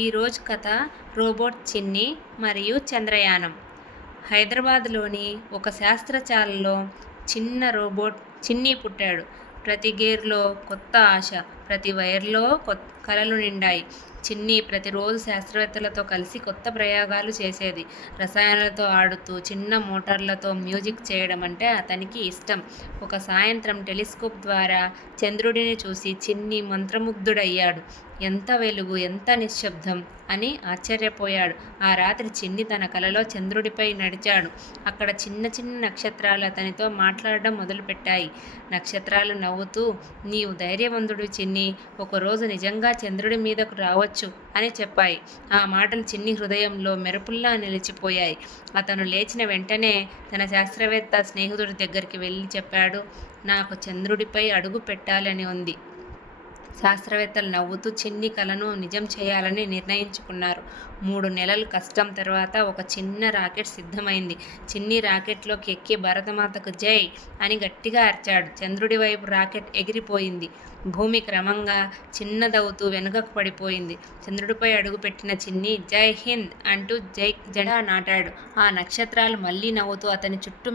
ఈరోజు కథ రోబోట్ చిన్ని మరియు చంద్రయానం. హైదరాబాద్లోని ఒక శాస్త్రశాలలో చిన్న రోబోట్ చిన్ని పుట్టాడు. ప్రతి గేర్లో కొత్త ఆశ, ప్రతి వైర్లో కలలు నిండాయి. చిన్ని ప్రతిరోజు శాస్త్రవేత్తలతో కలిసి కొత్త ప్రయోగాలు చేసేది. రసాయనాలతో ఆడుతూ, చిన్న మోటార్లతో మ్యూజిక్ చేయడం అంటే అతనికి ఇష్టం. ఒక సాయంత్రం టెలిస్కోప్ ద్వారా చంద్రుడిని చూసి చిన్ని మంత్రముగ్ధుడయ్యాడు. ఎంత వెలుగు, ఎంత నిశ్శబ్దం అని ఆశ్చర్యపోయాడు. ఆ రాత్రి చిన్ని తన కలలో చంద్రుడిపై నడిచాడు. అక్కడ చిన్న చిన్న నక్షత్రాలు అతనితో మాట్లాడడం మొదలుపెట్టాయి. నక్షత్రాలు నవ్వుతూ, నీవు ధైర్యవంతుడు చిన్ని, ఒకరోజు నిజంగా చంద్రుడి మీదకు రావచ్చు అని చెప్పాయి. ఆ మాటలు చిన్ని హృదయంలో మెరుపుల్లా నిలిచిపోయాయి. అతను లేచిన వెంటనే తన శాస్త్రవేత్త స్నేహితుడి దగ్గరికి వెళ్ళి చెప్పాడు, నాకు చంద్రుడిపై అడుగు పెట్టాలని ఉంది. శాస్త్రవేత్తలు నవ్వుతూ చిన్ని కలను నిజం చేయాలని నిర్ణయించుకున్నారు. 3 నెలల కష్టం తర్వాత ఒక చిన్న రాకెట్ సిద్ధమైంది. చిన్ని రాకెట్లోకి ఎక్కి భరతమాతకు జై అని గట్టిగా అరిచాడు. చంద్రుడి వైపు రాకెట్ ఎగిరిపోయింది. భూమి క్రమంగా చిన్నదవుతూ వెనుకకు పడిపోయింది. చంద్రుడిపై అడుగుపెట్టిన చిన్ని జై హింద్ అంటూ జెండా నాటాడు. ఆ నక్షత్రాలు మళ్ళీ నవ్వుతూ అతని చుట్టూ